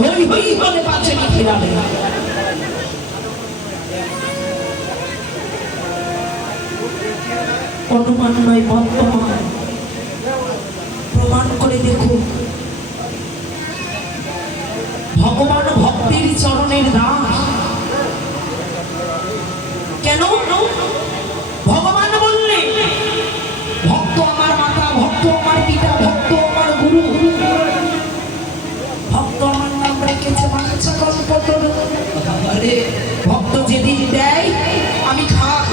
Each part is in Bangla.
হই হই বলে পাঁচজনই ফিরাবে। অনুমান নয় বর্তমান, প্রমাণ করে দেখুন। ভগবান ভক্তির চরণের দাস। কেন? ভগবান বললেন ভক্ত আমার মাতা, ভক্ত আমার পিতা, ভক্ত আমার গুরু, ভক্ত আমার নাম রেখেছে বাঞ্ছা কল্পতরু। ভক্ত যেদিন দেয় আমি খাই,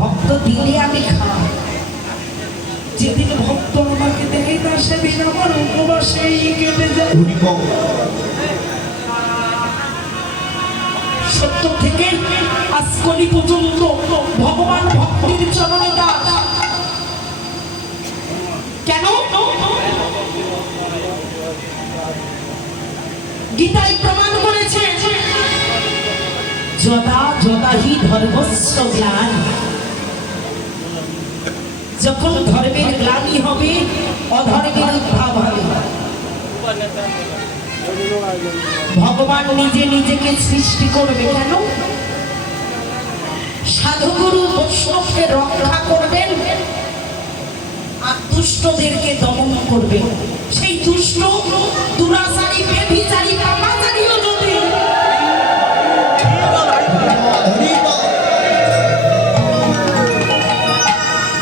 ভক্ত দিলে আমি খাই। যেদিন ভক্ত আমাকে দেয় না সেদিন আমার উপবাসেই কেটে যায়। সত্য থেকে আজ কলি পর্যন্ত ভগবান ভক্তির চরণে দাস। কেন? গীতায় প্রমাণ করেছে যদা যদাহি ধর্মস্য গ্লানি। যখন ধর্মের গ্লানি হবে অধর্মের উদ্ভাব হবে। ভগবান নিজে নিজেকে সৃষ্টি করবে কেন? সাধুগুরু বৈষ্ণবকে রক্ষা করবেন আর দুষ্টদেরকে দমন করবেন। সেই দুষ্ট দুরাচারী ব্যভিচারী কামাচারীও যদি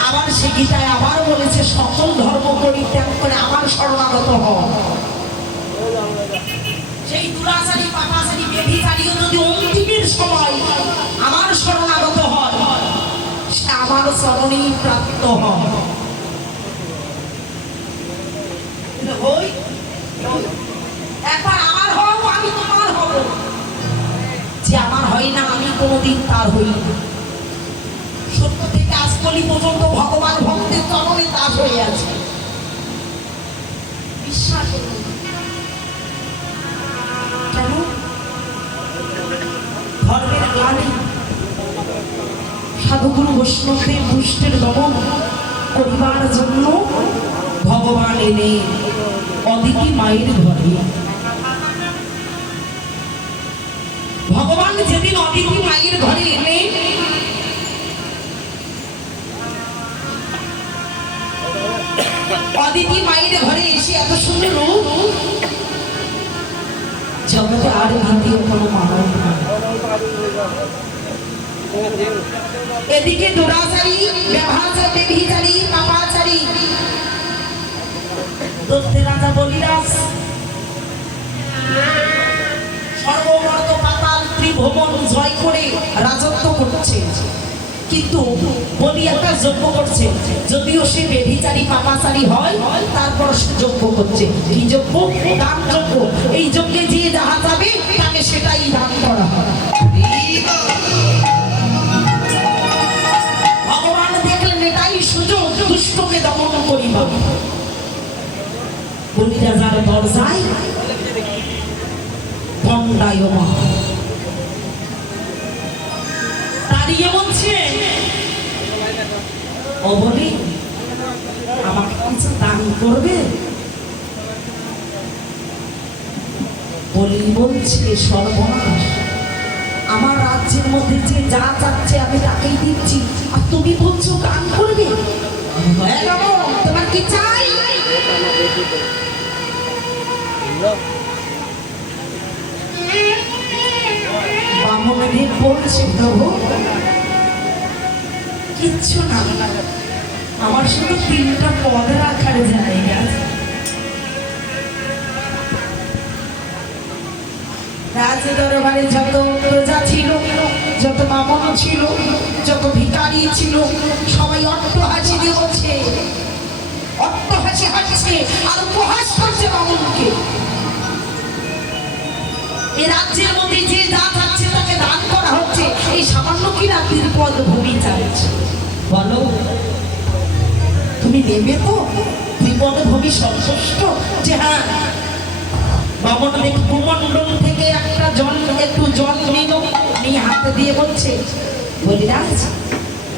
আবার সে গীতায় আবার বলেছে সকল ধর্ম পরিত্যাগ করে আমার শরণাগত হও। সেই দুরাচারী পাপাচারী ব্যভিচারীও যদি অন্তিমের সময় আমার শরণাগত হয় সে আমার চরণেই প্রাপ্ত হয়। একবার আমার হও আমি তোমার হব। যে আমার হয় না আমি কোনোদিন তার হই না। সত্য থেকে আজ কলি পর্যন্ত ভগবান ভক্তের চরণে দাস হয়ে আছে। বিশ্বাস করুন। কেন? ধর্মের গ্লানি, সাধুগুরু বৈষ্ণবদের দুষ্টের দমন করিবার জন্য ভগবান এনে অদিতি মায়ের ঘরে। ভগবান যেদিন অদিতি মায়ের ঘরে এনে অদিতি মায়ের ঘরে এসে এত সুন্দর রূপ জগতে আর দ্বিতীয় কোনো মানব নাই। এদিকে দুরাচারী ব্যভিচারী পাপাচারী দৈত্যের রাজা বলিরাজ সর্বমর্ত পাতাল ত্রিভুবন জয় করে রাজত্ব করছে। কিন্তু বলি একটা যজ্ঞ করছে, যদিও সে ব্যভিচারী পাপাচারী হয় তারপর সে যজ্ঞ করছে। এই যজ্ঞ দান যজ্ঞ। এই যজ্ঞে যে যাহা যাবে তাকে সেটাই দান করা হয়। ভগবান দেখলেন এটাই সুযোগ দুষ্টকে দমন করিবা। বলি রাজার দরজায় দণ্ডায়মান দাঁড়িয়ে বলছে, ও বলি আমাকে কিছু দান করবে? বলি বলছে সর্বনাশ, আমার রাজ্যের মধ্যে যে যা চাচ্ছে আমি তাকেই দিচ্ছি, আর তুমি বলছো দান করবে? তোমার কি চাই? বামনদেব বলছে প্রভু কিচ্ছু না, আমার শুধু 3টা পদ রাখার জায়গা। রাজ দরবারে যত প্রজা ছিল, যত বামন ছিল, যত ভিখারি ছিল, সবাই অট্টহাসি দিয়ে বলছে, অট্টহাসি হাসছে আর উপহাস করছে বামনকে। এই রাজ্যের মধ্যে যে যা যাচ্ছে তাকে দান করা হচ্ছে, এই সামান্য কি রাত্রির পদ ভূমি চাইছে? বলো তুমি নেবে তো? ত্রিপদ ভূমি সন্তুষ্ট যে হ্যাঁ। বামন দেখ ভূমণ্ডল থেকে একটা জল, একটু জল নিয়ে হাতে দিয়ে বলছে, বলি রাজ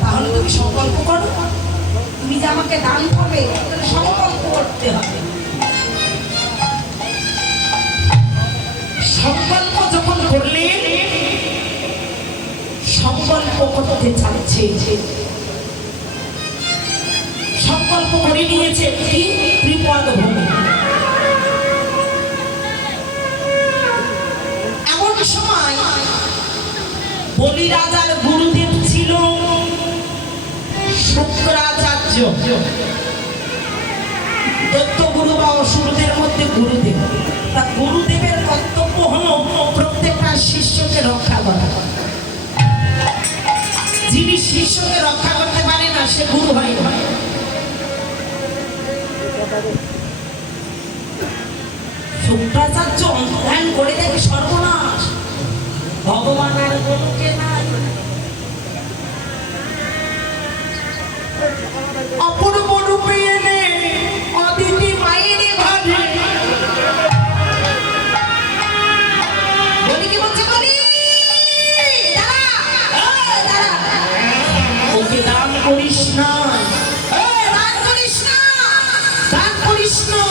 তাহলে তুমি সংকল্প করো, তুমি যে আমাকে দান করবে সংকল্প করতে হবে। সংকল্প যখন করলেন, সংকল্প করতে চাচ্ছে, সংকল্প করে নিয়েছে কি ত্রিপদ ভূমি। এমন সময় বলি রাজার গুরুদেব ছিল শুক্রাচার্য, দত্ত গুরু বা অসুরদের মধ্যে গুরুদেব। তা গুরুদেবের কর্তব্য হলো প্রত্যেকটা শিষ্যকে রক্ষা করা। যিনি শিষ্যকে রক্ষা করতে পারে না সে গুরু হয় না। শুক্রাচার্য অধ্যয়ন করে দেখে সর্বনাশ, ভগবান আর গুরুকে নাই। অপূর্ব রূপে এনে অদিতি মায়ের ঘরে বলি কি বলছে, বলি ওকে দান করিস না, দান করিস না, দান করিস না।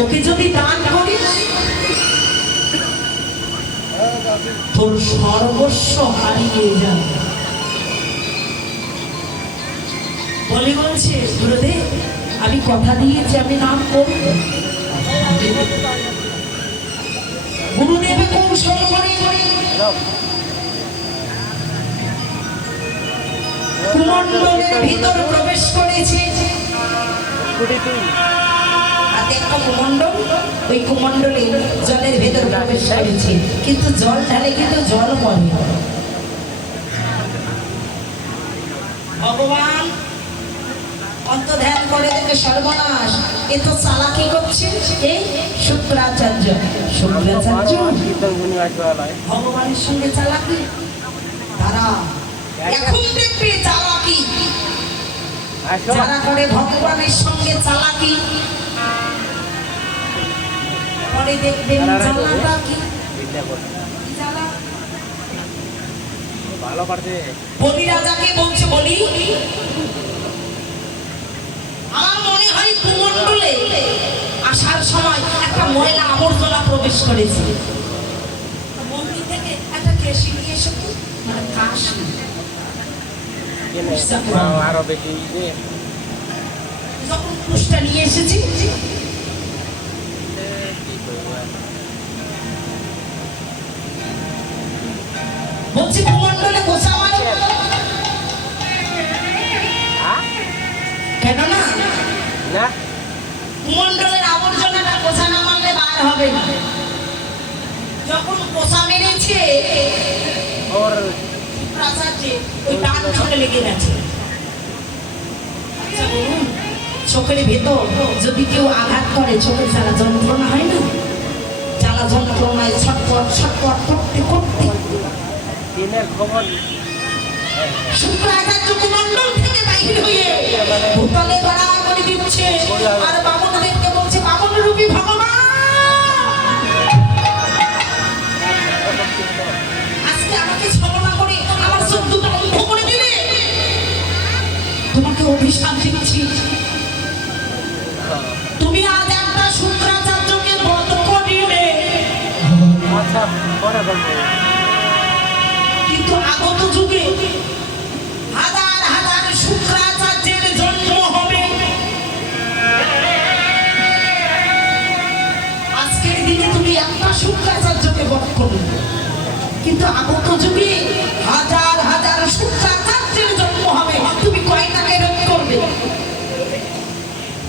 ওকে যদি দান করিস তোর সর্বস্ব হারিয়ে যাবে। বলি বলছে, গুরুদেব আমি কথা দিয়েছি আমি নাম করব। গুরুদেব কৌশল করে কুমণ্ডলের ভিতর প্রবেশ করেছে। হাতে একটা কুমণ্ডল, ওই কুমণ্ডলে জলের ভেতর প্রবেশ করেছে, কিন্তু জল ঢালে কিন্তু জল পড়ে। ভগবান অন্তর্ধ্যান করে দেখে সর্বনাশ, এ তো চালাকি করছে এই শুক্রাচার্য। শুক্রাচার্য ভগবানের সঙ্গে চালাকি, তারা এখন দেখবে চালাকি যারা করে ভগবানের সঙ্গে চালাকি, পরে দেখবেন চালাটা কি। বলি রাজাকে বলছে, বলি আমার মনে হয় কুমণ্ডলে আসার সময় একটা ময়লা আবর্জনা প্রবেশ করেছে। মন্দির থেকে একটা কেশি নিয়ে এসে, মানে কাশি আরো বেশি যখন কুশটা নিয়ে এসেছি, বলছি কুমণ্ডলে গোছা হয় কেন না? কুমণ্ডলের আবর্জনাটা গোছা না মারলে বার হবে না। যখন গোছা মেরেছে ওর প্রাচার্যে ওই ডান চোখে লেগে গেছে। আচ্ছা বলুন, চোখের ভেতর যদি কেউ আঘাত করে চোখের জ্বালা যন্ত্রণা হয় না? জ্বালা যন্ত্রণায় ছটপট ছটপট করতে করতে দিনের খবর শুক্রাচার্য কুমণ্ডল থেকে বাইরে হয়ে ভূতলে গড়া করে দিচ্ছে, আর বামনদেবকে বলছে, বামন রূপী ভগবান আজকে আমাকে ছলনা করে আমার চোখ দুটো অন্ধ করে দিলে, তোমাকে অভিশাপ দিচ্ছি। তুমি আজ একটা শুক্রাচার্যকে বধ করিলে, কিন্তু আগত যুগে হাজার হাজার শুক্রাচার্যের জন্ম হবে। আজকের দিনে তুমি একটা শুক্রাচার্যকে বধ করলে, কিন্তু আগত যুগে হাজার হাজার শুক্রাচার্যের জন্ম হবে, তুমি কয়টাকে রোধ করবে?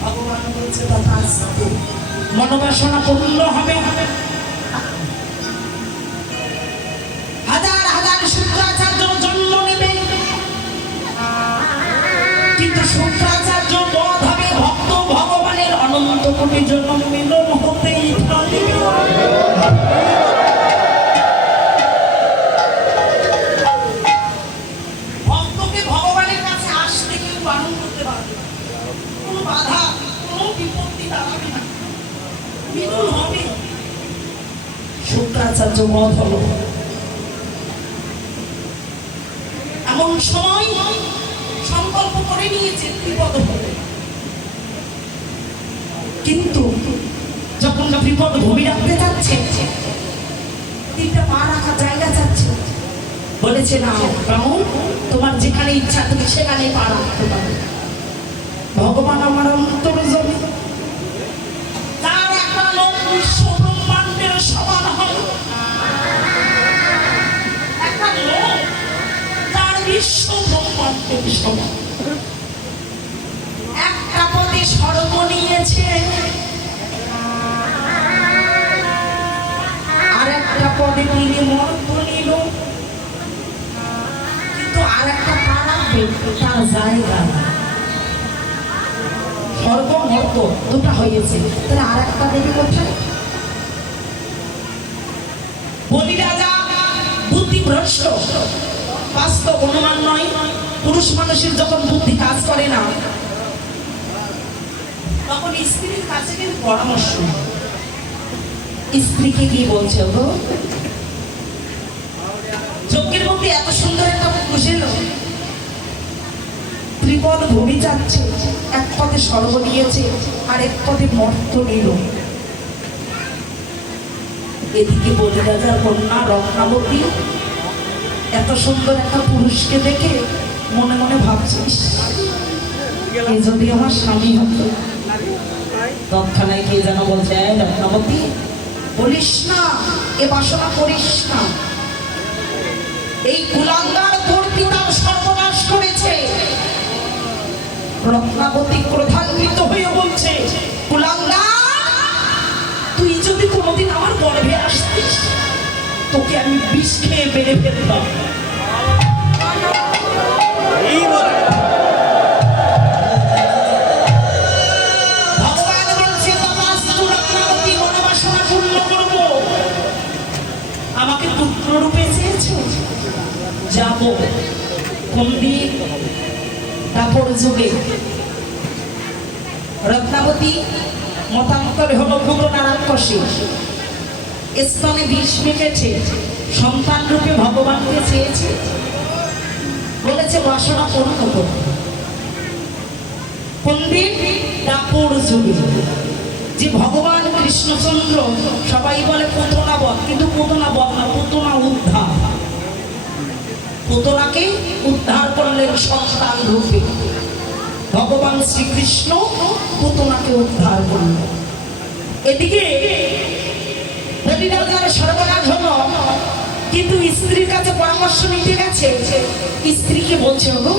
ভগবান বলছে তথাস্তু, মনোবাসনা পূর্ণ হবে। হাজার হাজার শুক্রাচার্য জন্ম নেবে, কিন্তু শুক্রাচার্য বধ হবে ভক্ত ভগবানের অনন্ত কোটি জন্ম মিলন হতেই থাকবে। ভক্তকে ভগবানের কাছে আসতে কেউ বারণ করতে পারবে না, কোনো বাধা কোনো বিপত্তি দাঁড়াবে না, মিলন হবে। শুক্রাচার্য বধ হলো। এমন সময় সংকল্প করে নিয়েছে ত্রিপদ হবে, কিন্তু যখন যখন বিপদ ভূমি রাখতে যাচ্ছে, তিনটা পা রাখার জায়গা চাচ্ছে, বলেছে না ব্রাহ্মণ, তোমার যেখানে ইচ্ছা তুমি সেখানে পা রাখতে পারো। ভগবান আমার অন্তর জমি, তার একটা লোক বিশ্ব ব্রহ্মাণ্ডের সমান হয়, একটা লোক তার বিশ্ব ব্রহ্মাণ্ডের সমান। একটা পদে স্বর্গ নিয়েছে, আর একটা পদে তিনি মর্ত নিল, কিন্তু আর একটা পা রাখবে তার জায়গা। স্বর্গ মর্ত দুটা হয়েছে, তাহলে আর একটা দেবে কোথায়? বলি রাজা বুদ্ধিভ্রষ্ট, বাস্তব অনুমান নয়। পুরুষ মানুষের যখন বুদ্ধি কাজ করে না, তখন স্ত্রীর কাছে কিন্তু পরামর্শ। স্ত্রীকে কি বলছে গো? যজ্ঞের মধ্যে এত সুন্দর একটা বুঝেল, ত্রিপদ ভূমি যাচ্ছে, এক পদে স্বর্গ নিয়েছে আর এক পদে মর্ত নিল। এদিকে বলি রাজার কন্যা রত্নাবতী এত সুন্দর একটা পুরুষকে দেখে মনে মনে ভাবছিস, এ যদি আমার স্বামী হতো। তৎক্ষণাৎ কে যেন বলছে, রত্নাবতী বলিস না, এ বাসনা করিস না, এই কুলাঙ্গার তোর পিতার সর্বনাশ করেছে। রত্নাবতী ক্রোধান্বিত হয়ে বলছে, কুলাঙ্গার, তুই যদি কোনোদিন আমার গর্ভে আসতিস, তোকে আমি বিষ খেয়ে বেড়ে ফেলতাম। ভগবান বলছে, তথাস্তু রত্নাবতী, মনোবাসনা পূর্ণ করব। আমাকে পুত্র রূপে চেয়েছো, যাবো কোন দিন? তারপর যুগে রত্নাবতী মতান্তরে হলো পুরনা রাক্ষসী, স্তনে বিষ মেখেছে, সন্তান রূপে ভগবানকে চেয়েছে, বলেছে বাসনা পূর্ণ করব। কোন দিন? দাপর যুগে, যে ভগবান কৃষ্ণচন্দ্র, সবাই বলে পুতনা বধ, কিন্তু পুতনা বধ না, পুতনা উদ্ধার। পুতনাকে উদ্ধার করলেন সন্তান রূপে, ভগবান শ্রীকৃষ্ণ পুতনাকে উদ্ধার করলেন। এদিকে বলি রাজার সর্বনাশ হলো, কিন্তু স্ত্রীর কাছে পরামর্শ নিতে গেছে, স্ত্রীকে বলছে, গো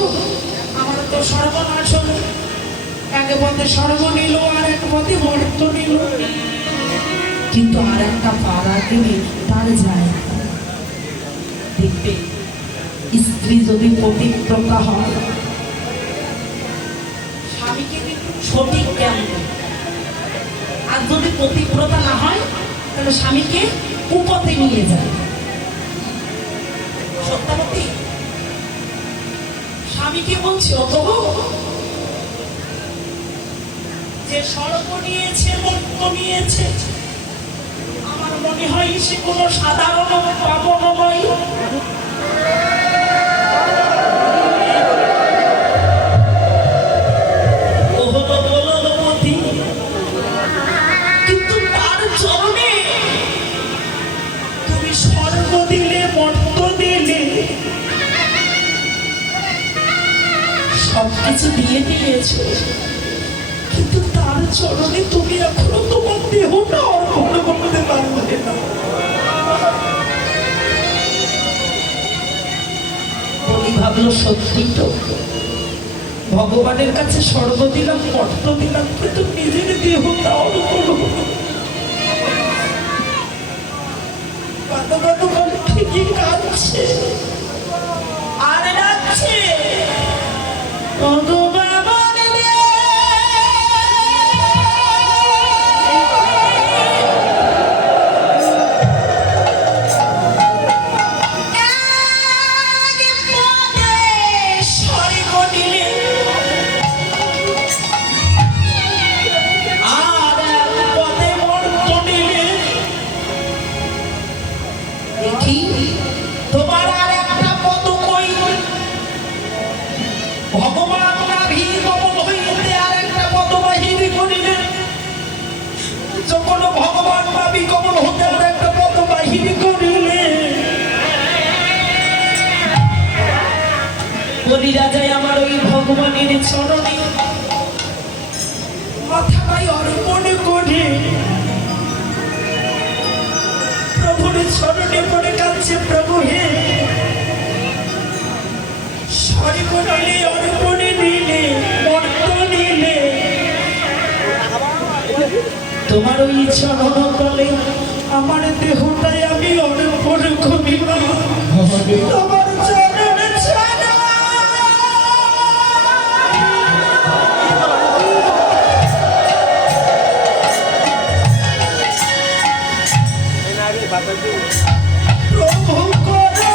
আমার তো সর্বনাশ হলো, এক পথে স্বর্গ নিল আর এক পথে মর্ত নিল, কিন্তু আর একটা পাড়া দিলে তার যায়। দেখবে স্ত্রী যদি পতিব্রতা হয়, স্বামীকে কিন্তু সঠিক জ্ঞান দেয়, আর যদি পতিব্রতা না হয় তাহলে স্বামীকে কুপথে নিয়ে যায়। সত্যবতী স্বামীকে বলছে, অত যে স্বর্গ নিয়েছে মর্ত নিয়েছে, আমার মনে হয় সে কোনো সাধারণ পাবন নয়। কিন্তু তার চরণে তুমি স্বর্গ দিলে, মর্ত দিলে, সবকিছু দিয়ে দিয়েছো, কিন্তু তার চরণে তুমি এখনো তোমার দেহটা অর্পণ করতে পারবে না। বলি ভাবলো, সত্যি তো, ভগবানের কাছে স্বর্গ দিলাম, মর্ত দিলাম, কিন্তু নিজের দেহটা অর্পণ ঠিকই কাঁদছে আর ডাকছে, তোমার আর একটা পদ কই? ভগবান নাভি কমল হইতে আর একটা পদ বাহির করিলেন। যখন ভগবান বলিরা যায় আমার ওই ভগবানের চরণে মাথায় অর্পণ করে প্রভুর চরণে পড়ে কাঁদছে। প্রভু হে, স্বর্গনলে অর্পণে নিলে মর্ত নিলে তোমার ওই চরণ তলে আমার দেহটাই আমি অর্পণ করিব তোমার চরণে ছাড়া। প্রভু করে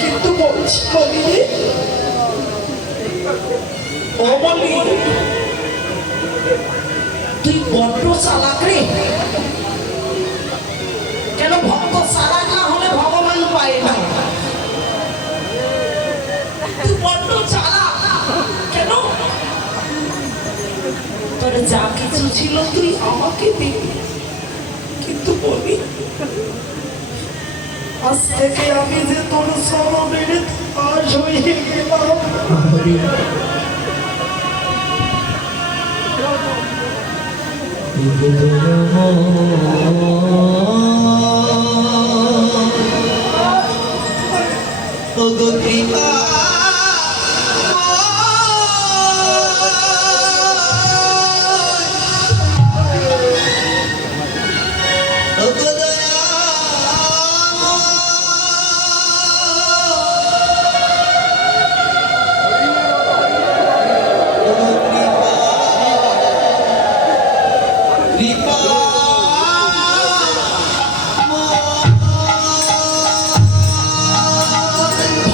কিন্তু বলছি বলি ও বলি তুই বড্ড চালাক রে। কেন ভক্ত চালাক না হলে ভগবান পায় না? তুই বড্ড চালাক কেন? তোর যা কিছু ছিল তুই আমাকে দিবি, কিন্তু বলি আজ থেকে আমি যে তোর চরণের দাস হয়ে গেলাম।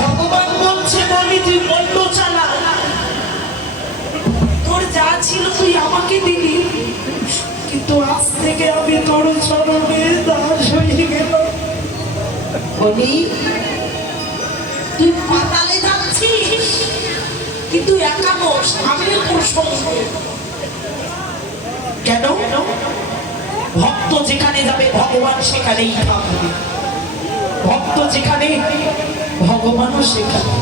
ভগবান বলছে বলি তুই বড্ড চালাক। তোর যা ছিল তুই আমাকে দিবি, কিন্তু আজ থেকে আমি তোর চরণে দাস হয়ে গেলাম। বলি তুই পাতালে যাচ্ছিস, কিন্তু একা বস, আমিও তোর সঙ্গে। কেন? ভক্ত যেখানে যাবে ভগবান সেখানেই থাকবে, ভক্ত যেখানে ভগবানও সেখানে।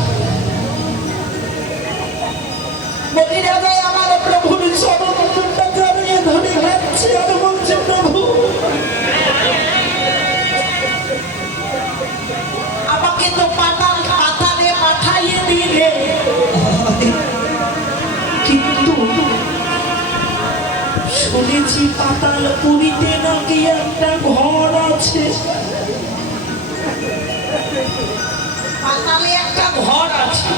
বলি রাজা আমার প্রভুর চরণটা জড়িয়ে ধরে যাচ্ছে আর বলছে প্রভু আমাকে তো পাতালে পাঠাইয়ে দিলে, কিন্তু শুনেছি পাতাল পুরীতে নাকি একটা ঘর আছে। পাতালে একটা ঘর আছে,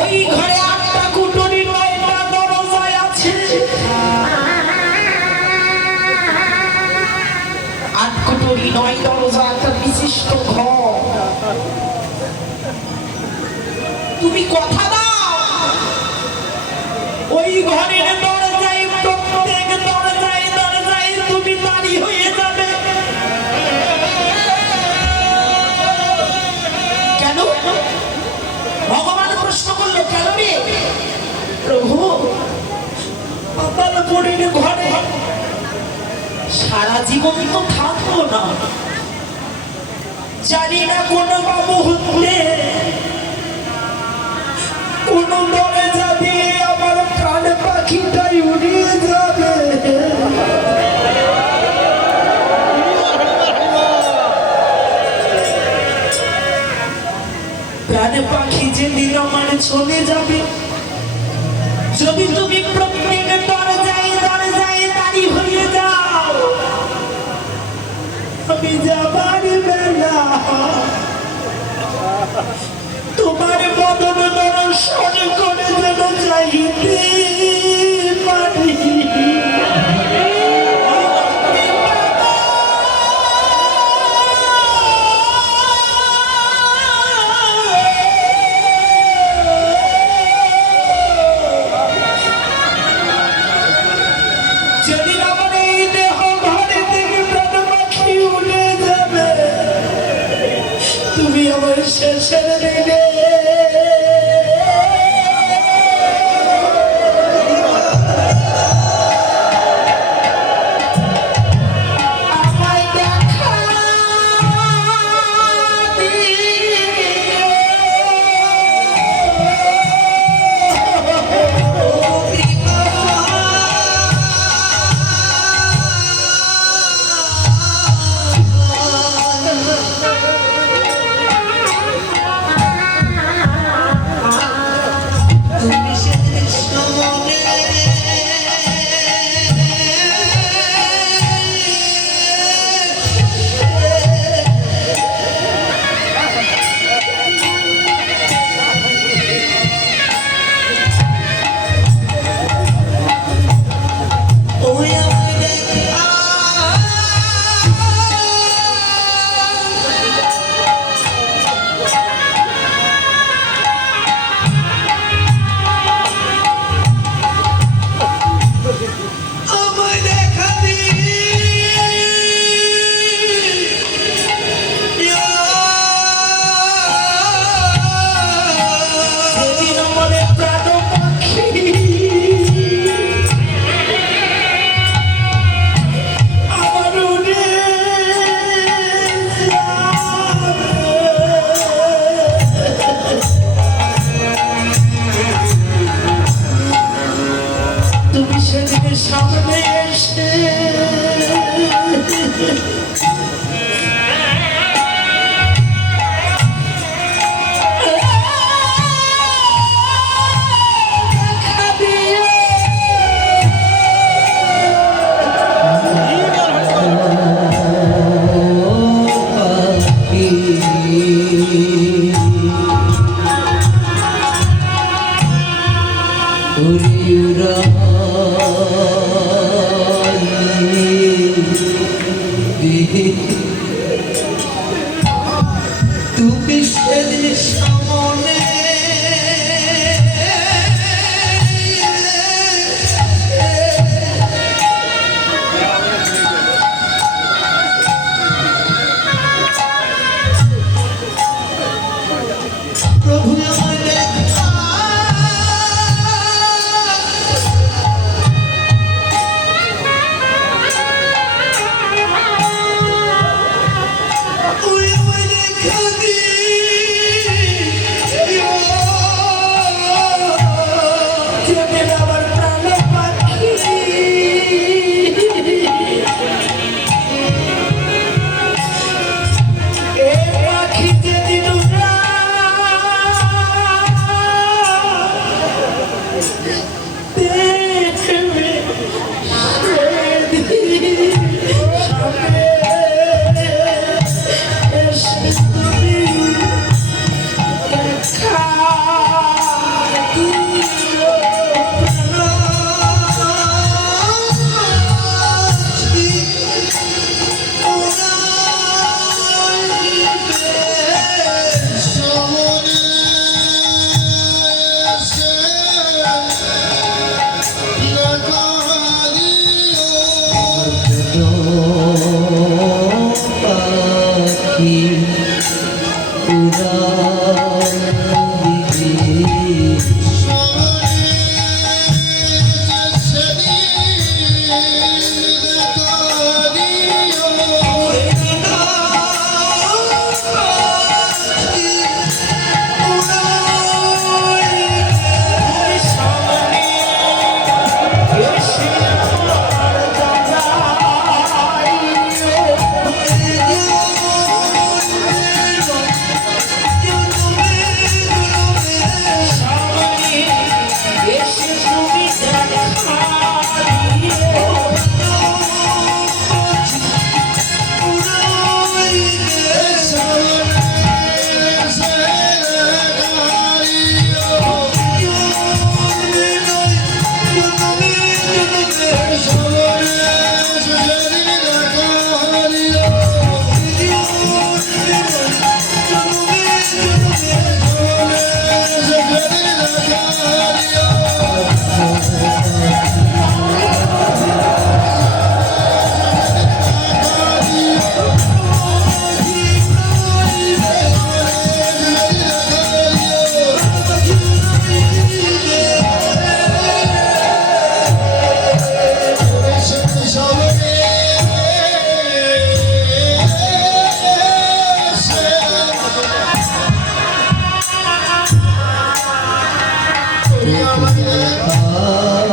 ওই ঘরে 8টা কুটুরি 9টা দরজা আছে। 8 কুটুরি 9 দরজা একটা বিশিষ্ট ঘর। তুমি কথা দাও ওই ঘরের দরজায়, প্রত্যেক দরজায় দরজায় তুমি দাঁড়ি হয়ে যাবে। কেন? ভগবান প্রশ্ন করলো কেন রে? প্রভু পাতালপুরীর ঘরে সারা জীবন তো থাকবো না, জানি না কোন মুহূর্তে কোন দরজা দিয়ে আমার প্রাণ পাখিটাই উড়িয়ে যাবে। প্রাণ পাখি যেদিন আমার চলে যাবে, যদি তুমি প্রত্যেক দরজায় দরজায় দাঁড়ি হয়ে যাও, আমি যাবার বেলা তোমার বদন দর্শন করে যেন যাইতে পারি। যদি আমার এই দেহ ঘরে থেকে প্রাণ পাখি উড়ে যাবে, তুমি আমার শেষের দিনে তুমি সেদিন সামনে প্রভু আমায় দেখা তুই আমায় দেখা দিও যেতে আমার প্রাণে পাখি এ পাখি যেদিন দেখবে সেদিন সামনে এসে তুমি দেখা দিও প্রাণাছি পাখি উড়ান দিদি